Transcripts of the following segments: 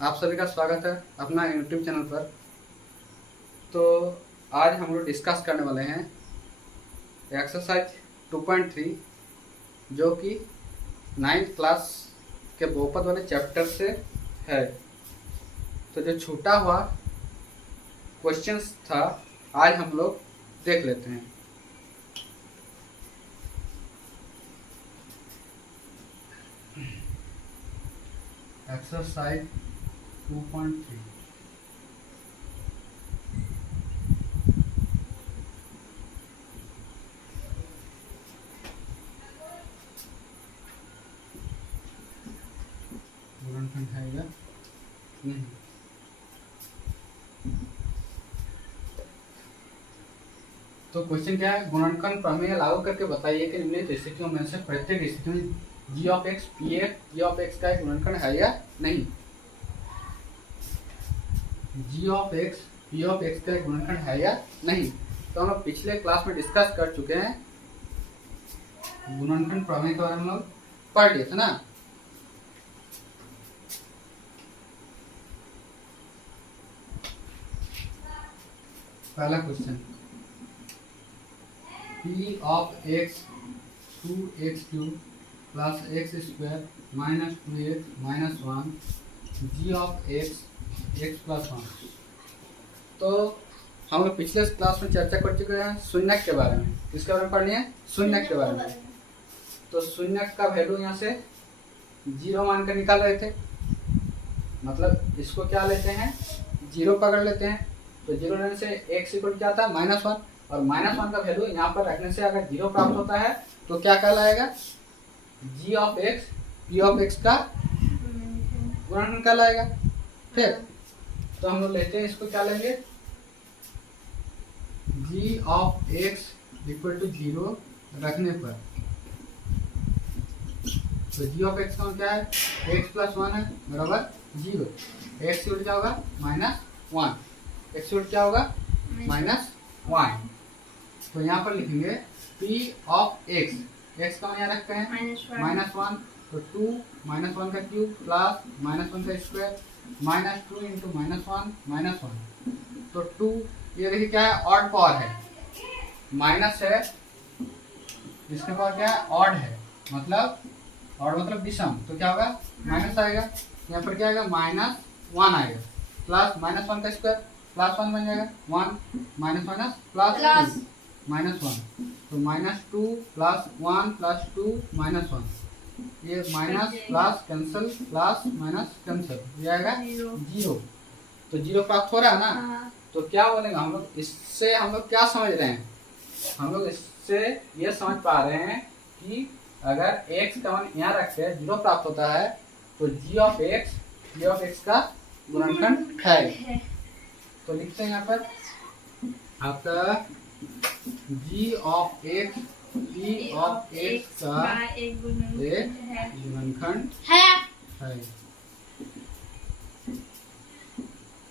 आप सभी का स्वागत है अपना यूट्यूब चैनल पर। तो आज हम लोग डिस्कस करने वाले हैं एक्सरसाइज 2.3 जो कि 9th क्लास के बहुपद वाले चैप्टर से है। तो जो छूटा हुआ क्वेश्चंस था आज हम लोग देख लेते हैं। एक्सरसाइज 2.3 गुणनखंड है या नहीं। तो क्वेश्चन क्या है, गुणनखंड प्रमेय लागू करके बताइए कि निम्नलिखित स्थितियों में से प्रत्येक स्थिति में g of x p of x का एक गुणनखंड है या नहीं। G of x p of x का एक गुणनखंड है या नहीं। तो हम लोग पिछले क्लास में डिस्कस कर चुके हैं, गुणनखंड प्रमेय के बारे में हम लोग पढ़ लिए थे ना। पहला question, p of x 2x³ plus x square minus 2x minus 1 g of x x plus 1। तो हम लोग पिछले क्लास में चर्चा कर चुके हैं शून्यक के बारे में। किसके बारे में पढ़ लिए? शून्यक के बारे में। तो शून्यक का वैल्यू यहाँ से 0 मान कर निकाल रहे थे, मतलब इसको क्या लेते हैं, 0 पकड़ लेते हैं। तो 0 लेने से x इक्वल क्या आता है -1, और -1 का वैल्यू यहाँ पर रखने से अगर 0 प्राप्त होता है तो क्या कहलाएगा, g of x p of x का गुणनखंड कहलाएगा। ठीक, तो हम लोग लेते हैं इसको, क्या लेंगे, g of x equal to 0 रखने पर, तो g ऑफ x का क्या है, x प्लस 1 है बराबर 0। x उल्ट क्या होगा -1, x उल्ट क्या होगा -1। तो यहाँ पर लिखेंगे p ऑफ x, x का यहाँ रखते हैं -1, तो 2 -1 का क्यूब प्लस -1 का स्क्वायर -2 इंटू -1 तो 2, ये देखिए क्या है, ऑड पावर है, माइनस है, इसके पावर क्या है, ऑड है, मतलब ऑड मतलब विषम, तो क्या होगा माइनस आएगा। यहाँ पर क्या आएगा -1 आएगा, प्लस -1 का स्क्वायर प्लस 1 बन जाएगा, 1 माइनस प्लस 1, तो -2 प्लस 1 प्लस 2 -1, ये minus plus cancel plus minus cancel, ये आएगा 0। तो 0 प्राप्त हो रहा है ना। तो क्या बोलेगा हम लोग, इससे हम लोग क्या समझ रहे हैं, हम लोग इससे ये समझ पा रहे हैं कि अगर x का मान यहाँ रखते हैं 0 प्राप्त होता है तो g ऑफ x का गुणनखंड है। तो लिखते हैं यहाँ पर आपका g of x p of x का एक गुणनखंड है।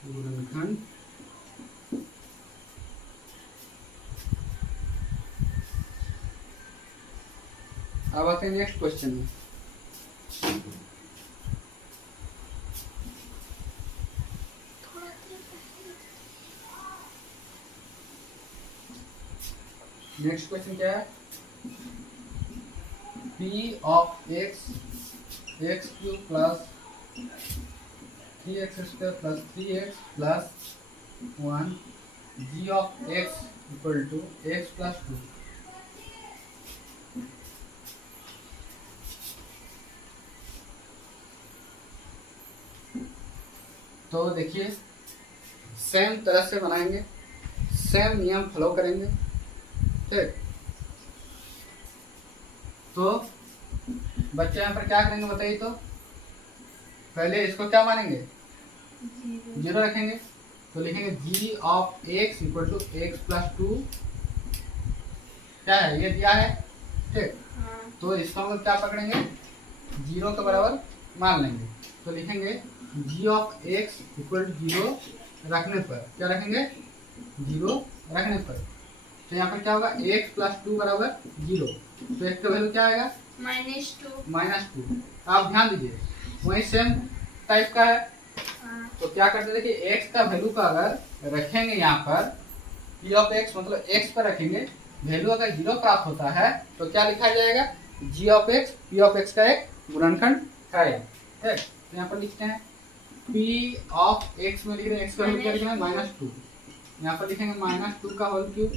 गुणनखंड अब आते हैं नेक्स्ट क्वेश्चन में। नेक्स्ट क्वेश्चन क्या है, p of x cube plus 3x square plus 3x plus 1 g of x equal to x plus 2। तो देखिए सेम तरह से बनाएंगे, सेम नियम फॉलो करेंगे। ठीक, तो बच्चे यहाँ पर क्या करेंगे बताइए। तो पहले इसको क्या मानेंगे, 0 रखेंगे, तो लिखेंगे g of x equal to x plus 2, क्या है ये दिया है। ठीक, तो इसको हम लोग क्या पकड़ेंगे, 0 के बराबर मान लेंगे, तो लिखेंगे g of x equal to 0 रखने पर, क्या रखेंगे 0 रखने पर, तो यहाँ पर क्या होगा x प्लस 2 बराबर 0, तो x का वैल्यू क्या आएगा -2। आप ध्यान दीजिए वही सेम टाइप का है, तो क्या करते हैं, देखिए x का वैल्यू का अगर रखेंगे यहाँ पर p ऑफ x, मतलब x पर रखेंगे, वैल्यू अगर 0 प्राप्त होता है तो क्या लिखा जाएगा, g of x p of x का एक गुणनखंड है। तो यहाँ पर लिखते हैं p ऑफ x में लिख रहे हैं, x का वैल्यू क्या लिखना है -2, यहाँ पर लिखेंगे -2 का होल क्यूब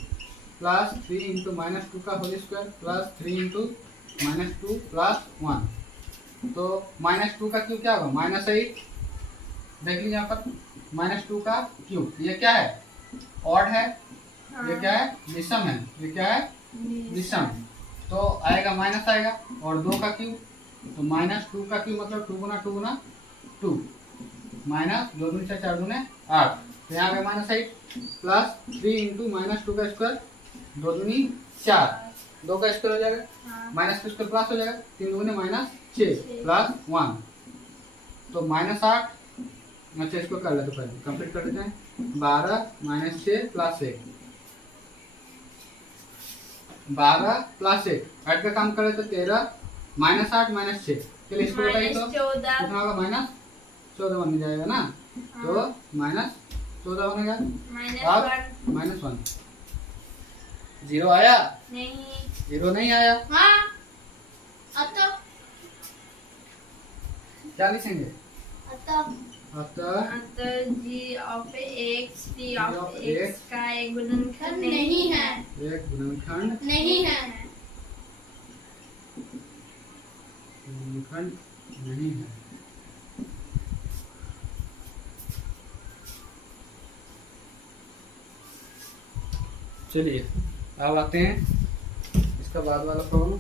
प्लस 3 इंटू -2 का whole square plus 3 into -2 plus 1। तो -2 का क्यूब क्या होगा -8, देख लीजिए यहाँ पर -2 का क्यूब, ये क्या है ऑड है, ये क्या है विषम है, ये क्या है विषम, तो आएगा माइनस आएगा। और 2 का क्यूब, तो -2 का क्यूब मतलब 2 गुना 2 गुना 2 माइनस 2 दूनी 4 4 दूनी 8, तो यहाँ पे -8 प्लस 3 इंटू -2 का स्क्वायर 2 दूनी 4, 2 का स्क्वायर हो जाएगा माइनस का स्क्वायर प्लस हो जाएगा 3 दूनी -6 प्लस 1, तो -8। अच्छा इसको कर लेते पहले कंप्लीट कर देते हैं, 12 -6 प्लस 1, 12 प्लस 1, 8 का काम करे तो 13 -8 -6, चलिए इसको बताइए तो कितना होगा -14 बन जाएगा ना, तो -14 बनेगा। अब -1 0 आया नहीं, 0 नहीं आया, अब तो क्या लिखेंगे, अतः g of x p of x का एक गुणनखंड नहीं है, एक गुणनखंड नहीं है, गुणनखंड नहीं है। चलिए अब आते हैं इसका बाद वाला problem.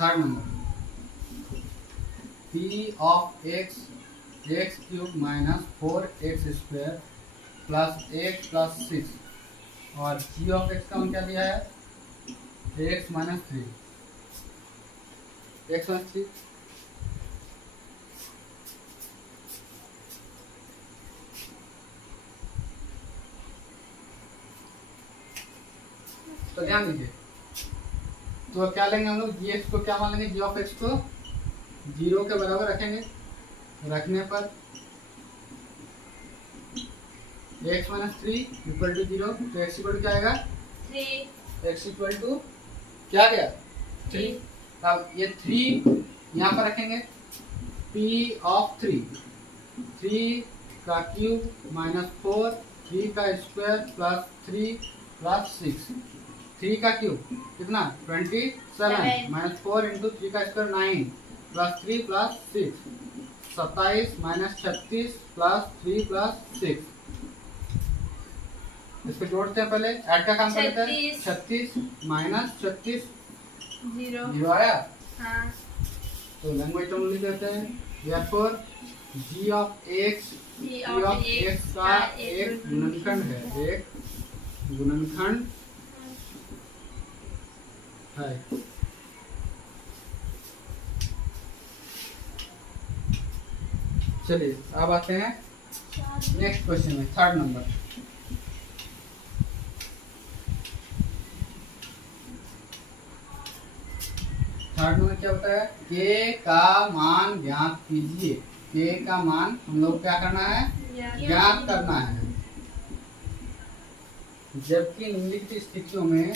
Third number, p of x cube minus 4x square plus 8 plus 6 और g ऑफ x का हम क्या दिया है x माइनस 3, x माइनस 3 तो ध्यान दीजिए, तो क्या लेंगे हम लोग जी एक्स को, क्या मान लेंगे जी ऑफ एक्स को 0 के बराबर रखेंगे, रखने पर x माइनस 3 इक्वल टू 0, तो x इक्वल टू क्या आएगा 3, x इक्वल टू क्या गया 3, अब ये 3 यहाँ पर रखेंगे, p ऑफ 3 का क्यूब माइनस 4, 3 का स्क्वायर प्लस 3 प्लस 6, 3 का क्यूब कितना 27 माइनस 4 इंटू 3 का square 9 plus 3 plus 6 27 minus 36 plus 3 plus 6, इसको जोड़ते हैं, पहले ऐड का काम करते हैं, 36 माइनस 36 0 आया, तो लैंग्वेज टर्म लिख देते हैं, therefore g ऑफ x का एक गुणनखंड है, एक गुणनखंड है। चलिए अब आते हैं नेक्स्ट क्वेश्चन में, थर्ड नंबर। थर्ड नंबर क्या बताया, k का मान ज्ञात कीजिए, k का मान हम लोग क्या करना है ज्ञात करना है, जबकि निम्नलिखित स्थितियों में,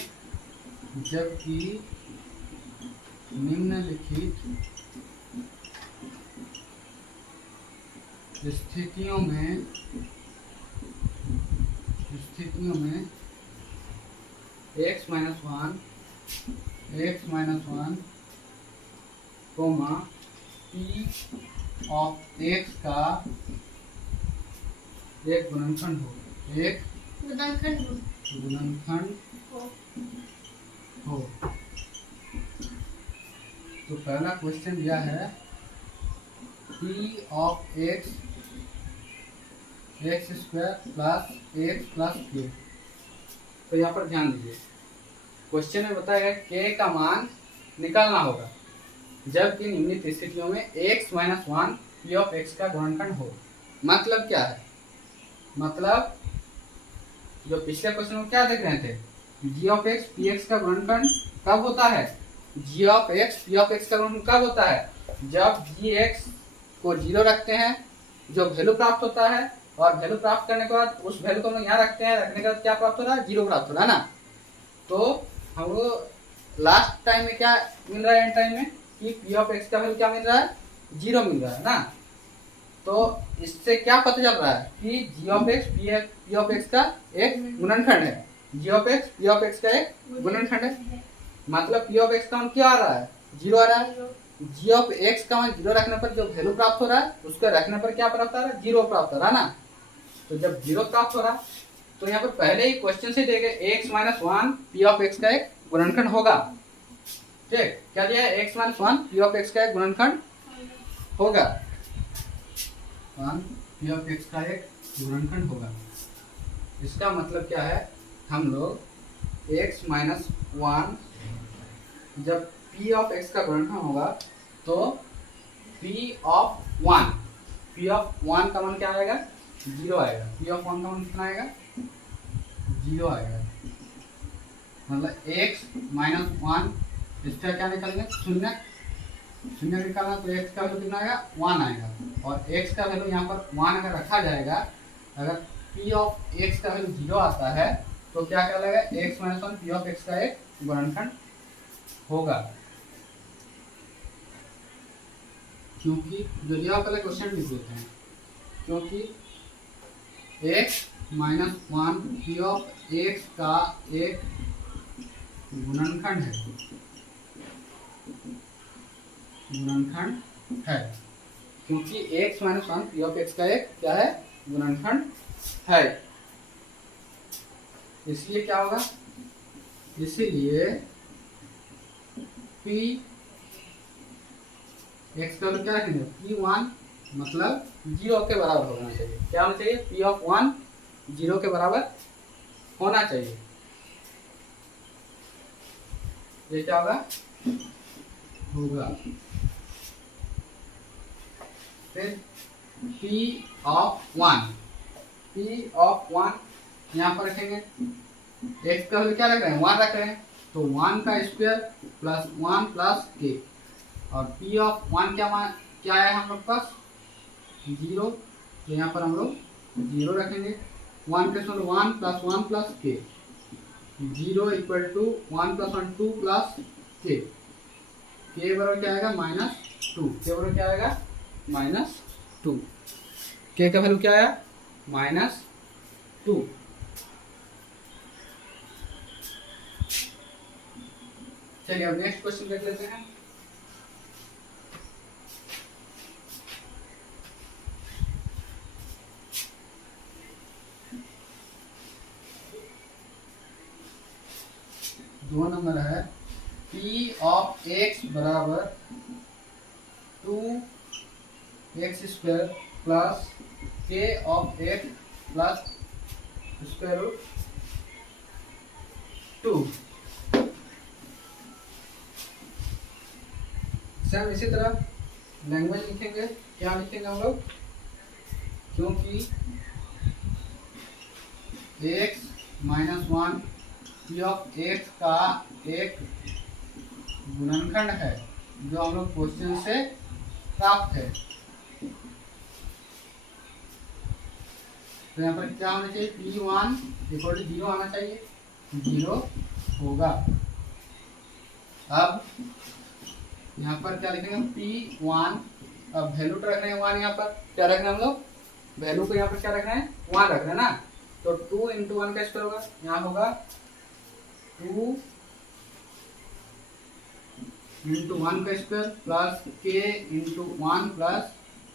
जबकि निम्नलिखित स्थितियों में x minus 1 comma p of x का एक गुणनखंड हो, एक गुणनखंड हो। तो पहला क्वेश्चन दिया है p of x square plus x plus k, तो यहाँ पर ध्यान दीजिए, क्वेश्चन में बताया k का मान निकालना होगा, जबकि निम्नलिखित स्थितियों में x minus 1 p of x का गुणनखंड हो। मतलब क्या है, मतलब जो पिछले क्वेश्चन में क्या देख रहे थे, g of x p x का गुणनखंड कब होता है? G of x p of x का गुणनखंड कब होता है? जब जी एक्स को 0 रखते हैं, जो वैल्यू प्राप्त होता है, और वैल्यू प्राप्त करने के बाद उस वैल्यू को हम यहाँ रखते हैं, रखने के बाद क्या प्राप्त हो रहा है? 0 प्राप्त हो रहा है ना। तो हमको लास्ट टाइम में क्या मिल रहा है? एंड टाइम में कि पी ऑफ एक्स का वैल्यू क्या मिल रहा है? 0 मिल रहा है ना। तो इससे क्या पता चल रहा है कि g of x p of x का एक गुणनखंड है। G of x p of x का एक गुणनखंड है। मतलब पी ऑफ एक्स का मान क्या आ रहा है? 0 आ रहा है। जी ऑफ एक्स का मान 0 रखने पर जो वैल्यू प्राप्त हो रहा है, उसका रखने पर क्या प्राप्त हो रहा है? 0 प्राप्त हो रहा है ना। तो जब 0 प्राप्त हो रहा है, तो यहाँ पर पहले ही क्वेश्चन से देखे x minus 1 P of x का एक गुणनखंड होगा। ठीक, क्या दिया है? x minus 1 P of x का एक गुणनखंड होगा। 1 पी ऑफ एक्स का एक गुणनखंड होगा। इसका मतलब क्या है? हम लोग x माइनस 1 जब p ऑफ x का गुणनखंड होगा तो p ऑफ 1 का मान क्या आएगा? 0 आएगा। p ऑफ 1 का मान कितना आएगा? 0 आएगा। मतलब x माइनस 1 इसका क्या निकलेगा? शून्य निकालना, तो x का वैल्यू कितना आएगा? 1 आएगा। और x का वैल्यू यहाँ पर 1 अगर रखा जाएगा, अगर p ऑफ x का वैल्यू 0 आता है तो क्या कहलाएगा? x minus 1 p of x का एक गुणनखंड होगा। क्योंकि जो दिया पहले क्वेश्चन लिख देते हैं, क्योंकि x minus 1 p of x का एक गुणनखंड है, क्योंकि x minus 1 p of x का एक क्या है? गुणनखंड है। इसलिए क्या होगा? इसीलिए p x का क्या रखेंगे? p1 मतलब 0 के बराबर होना चाहिए। क्या होना चाहिए? p ऑफ 1 0 के बराबर होना चाहिए। ये क्या होगा? फिर p ऑफ 1 यहाँ पर रखेंगे। x का वैल्यू क्या रख रहे हैं? 1 रख रहे हैं, तो 1 का स्क्वायर प्लस 1 प्लस k। और p ऑफ 1 क्या है हम लोग पास? 0, तो यहाँ पर हम लोग 0 रखेंगे। 1 के साथ 1 plus k, 0 equal to 1 plus 1 2 plus k। k बराबर क्या आएगा? -2। k बराबर क्या आएगा? -2। k का वैल्यू क्या आया? -2। चलिए अब नेक्स्ट क्वेश्चन देख लेते हैं। दो नंबर है p ऑफ x बराबर 2x square plus k of x plus square root 2। Same इसी तरह लैंग्वेज लिखेंगे। क्या लिखेंगे हम लोग? क्योंकि x minus 1 p of x का एक गुणनखंड है, जो हम लोग क्वेश्चन से प्राप्त है। तो यहाँ पर क्या होना चाहिए? p1 इक्वल टू 0 आना चाहिए, 0 होगा। अब यहाँ पर क्या लिखेंगे? p1, अब वैल्यू तो रख रहे हैं 1, यहाँ पर क्या रख रहे हैं हम लोग? वैल्यू को यहाँ पर क्या रख रहे हैं? 1 रख रहे हैं ना। तो 2 इंटू 1 का स्क्वायर होगा, यहाँ होगा 2 इंटू 1 का square plus k into 1 plus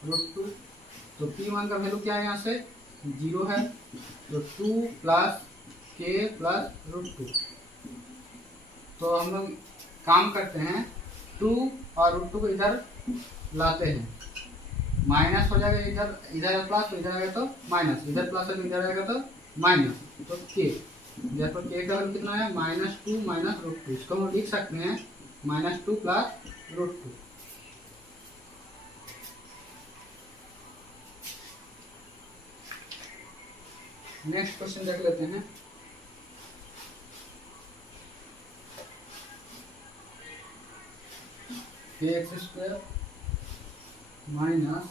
√2। तो p1 का वैल्यू क्या है? यहाँ से 0 है, तो 2 प्लस k प्लस √2। तो हम लोग काम करते हैं, 2 और √2 को इधर लाते हैं, माइनस हो जाएगा, इधर प्लस तो इधर आएगा तो माइनस, इधर प्लस है इधर आएगा तो माइनस। तो k, जहाँ पर k का वैल्यू कितना है? -2 माइनस √2। इसको हम लिख सकते हैं -2 प्लस √2। नेक्स्ट क्वेश्चन देख लेते हैं। K x square minus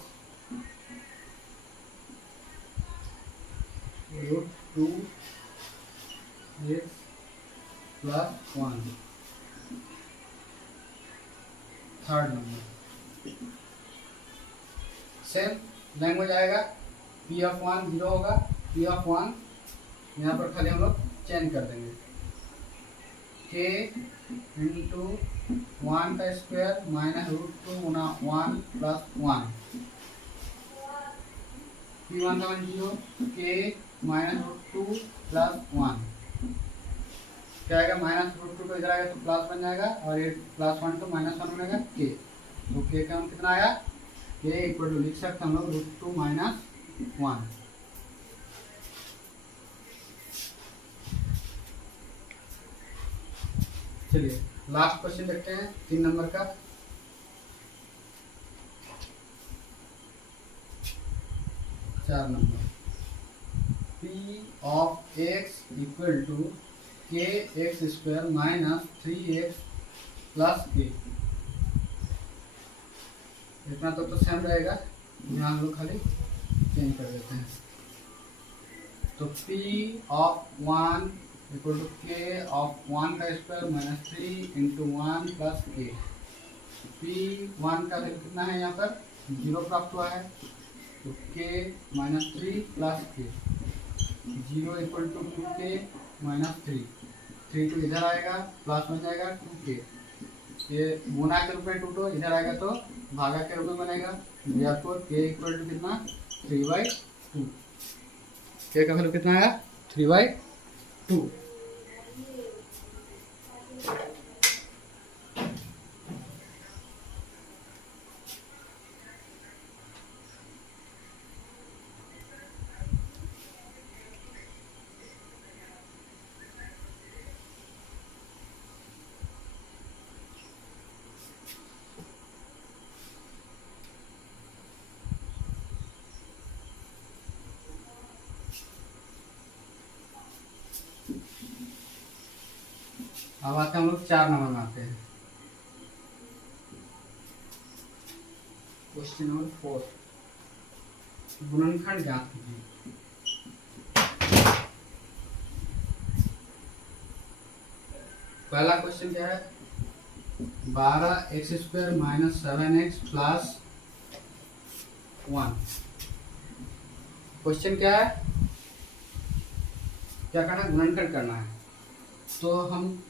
root two x plus 1। Third number same language आएगा, पी ऑफ 1 जीरो होगा, पी ऑफ 1 यहाँ पर खाली हम लोग चेंज कर देंगे, के इंटू 1 का स्क्वायर माइनस रूट 2 गुना 1 प्लस 1, P1 का 0, के माइनस रूट 2 प्लस 1 क्या आएगा, माइनस रूट 2 को इधर आएगा तो प्लस बन जाएगा और ये प्लस 1 तो माइनस 1 बनेगा के। तो के का हम कितना आया, के इक्वल टू लिख सकते हम लोग रूट 2 माइनस 1। चलिए लास्ट क्वेश्चन देखते हैं 3 नंबर का। चार number, P of x equal to k x square minus 3x plus k. इतना तो सेम रहेगा, यहाँ हम लोग खाली चेंज कर देते हैं। तो P ऑफ 1 इक्वल टू के ऑफ 1 का स्क्वायर माइनस 3 इंटू 1 प्लस के। P1 का वैल्यू कितना है, यहाँ पर 0 प्राप्त हुआ है, तो के माइनस 3 प्लस के, 0 इक्वल टू 2k माइनस 3, 3 तो इधर आएगा प्लस बन जाएगा 2k, ये गुना के रूप में 2 तो इधर आएगा तो भागा के रूप में बनेगा, therefore k इक्वल टू कितना 3/2। k का वैल्यू कितना आया 3/2। अब आते हैं हम लोग 4 नंबर में आते हैं। क्वेश्चन नंबर 4, गुणनखंड ज्ञात कीजिए। पहला क्वेश्चन क्या है, 12x square minus 7x plus 1। Question क्या है, क्या करना है, गुणनखंड करना है। तो हम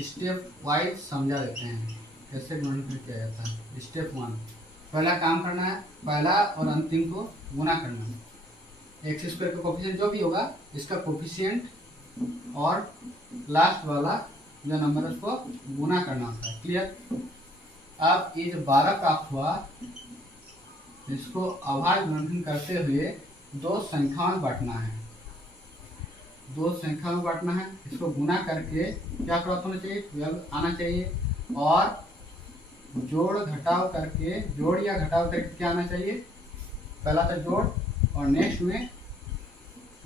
स्टेप वाइज समझा देते हैं कैसे गुणनखंड किया जाता है। स्टेप 1, पहला काम करना है, पहला और अंतिम को गुना करना है। एक्स स्क्वायर का कोफिशिएंट जो भी होगा इसका कोफिशिएंट और लास्ट वाला जो नंबर है उसको गुना करना होता है। क्लियर। अब ये जो 12 प्राप्त हुआ इसको अभाज्य गुणनखंड करते हुए दो संख्या में बांटना है, दो संख्या में बांटना है। इसको गुना करके क्या प्राप्त होना चाहिए, 12 आना चाहिए, और जोड़ घटाव करके, जोड़ या घटाव करके क्या आना चाहिए, पहला था जोड़ और नेक्स्ट में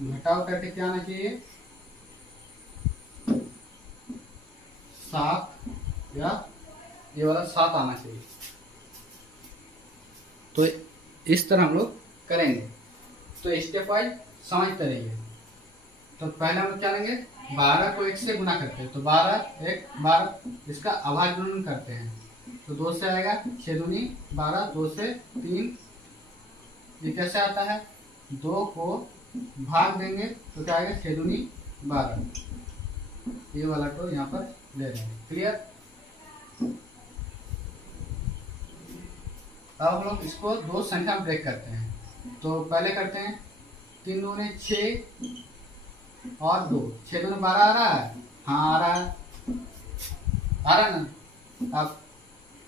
घटाव करके क्या आना चाहिए, 7 या ये वाला 7 आना चाहिए। तो इस तरह हम लोग करेंगे। तो स्टेप वाइज समझते रहिए। तो पहले हम लोग क्या लेंगे, 12 को 1 से गुना करते हैं, तो 12 1 12, इसका अभाज्य गुणन करते हैं तो 2 से आएगा, 6 दूनी 12, 2 से 3। ये कैसे आता है, 2 को भाग देंगे तो क्या आएगा, 6 दूनी 12। ये वाला तो यहाँ पर ले रहे हैं। क्लियर। अब हम लोग इसको दो संख्या में ब्रेक करते हैं। तो पहले करते हैं 3 दूनी 6 और 2, 6 दूनी 12 आ रहा है, हाँ आ रहा है, आ रहा है ना। अब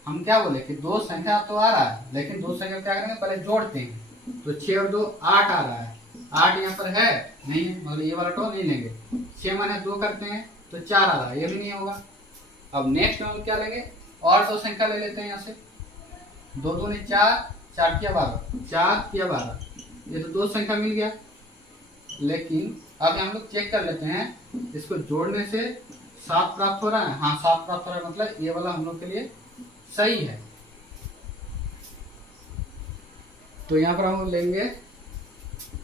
हम क्या बोले कि दो संख्या तो आ रहा है, लेकिन दो संख्या क्या करेंगे, पहले जोड़ते हैं। तो 6 और 2 8 आ रहा है, 8 यहाँ पर है नहीं, मतलब ये वाला तो नहीं लेंगे। 6 माने 2 करते हैं तो 4 आ रहा है, ये भी नहीं होगा। अब नेक्स्ट हम क्या लेंगे, और दो संख्या ले लेते हैं यहाँ से। 2 दूनी 4, 4 किया 12, 4 किया 12, ये तो दो संख्या मिल गया। लेकिन अब हम लोग चेक कर लेते हैं, इसको जोड़ने से 7 प्राप्त हो रहा है, हाँ 7 प्राप्त हो रहा है, मतलब ये वाला हम लोग के लिए सही है। तो यहाँ पर हम लोग लेंगे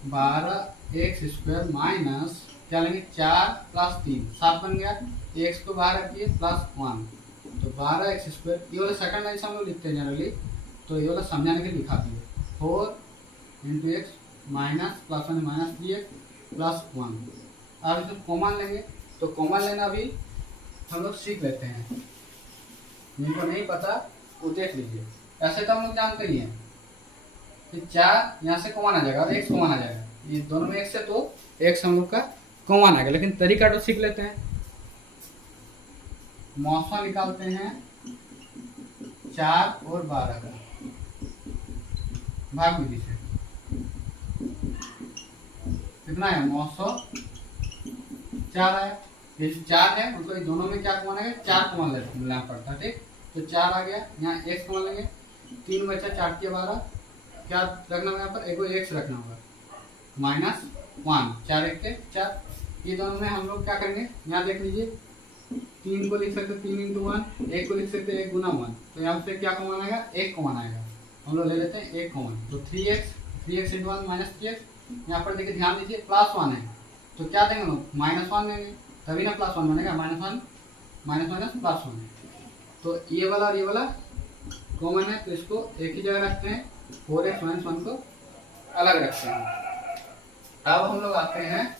12x² माइनस क्या लेंगे 4 प्लस 3, 7 बन गया, x को बाहर रखिए प्लस 1, तो 12x², ये वाला सेकंड लाइन से हम लोग लिखते हैं जनरली, तो ये वाला समझाने के लिए लिखा दिए 4 into x minus plus 1 minus 3x plus 1। अब इसमें कॉमन लेंगे, तो कॉमन लेना भी हम लोग सीख लेते हैं, जिनको नहीं पता वो देख लीजिए। ऐसे तो हम लोग जानते ही हैं कि 4 यहाँ से कॉमन आ जाएगा और x कॉमन आ जाएगा, ये दोनों में x है तो x हम लोग का कॉमन आ गया, लेकिन तरीका तो सीख लेते हैं। मौसा निकालते हैं 4 और 12 का भाग विधि से, कितना है 904 है, ये 4 है मतलब ये दोनों में क्या कॉमन है 4 कॉमन लेना पड़ता है, ठीक। तो 4 आ गया, यहाँ x कॉमन लेंगे, 3 बचा 4 के 12, क्या रखना होगा यहाँ पर एक x रखना होगा माइनस 1, 4 1 के 4, ये दोनों में हम लोग क्या करेंगे, यहाँ देख लीजिए 3 को लिख सकते 3 इंटू 1, 1 को लिख सकते 1 गुना 1, तो यहाँ पे क्या कॉमन आएगा 1 कॉमन आएगा, हम लोग ले लेते हैं 1 कॉमन, तो 3x इंटू 1 माइनस 3x, यहाँ पर देखिए ध्यान दीजिए प्लस 1 है तो क्या देंगे लोग -1 देंगे, तभी ना प्लस 1 बनेगा, -1 माइनस प्लस 1, तो ये वाला और ये वाला कॉमन है, तो इसको एक ही जगह रखते हैं, 4x माइनस 1 को अलग रखते हैं। अब हम लोग आते हैं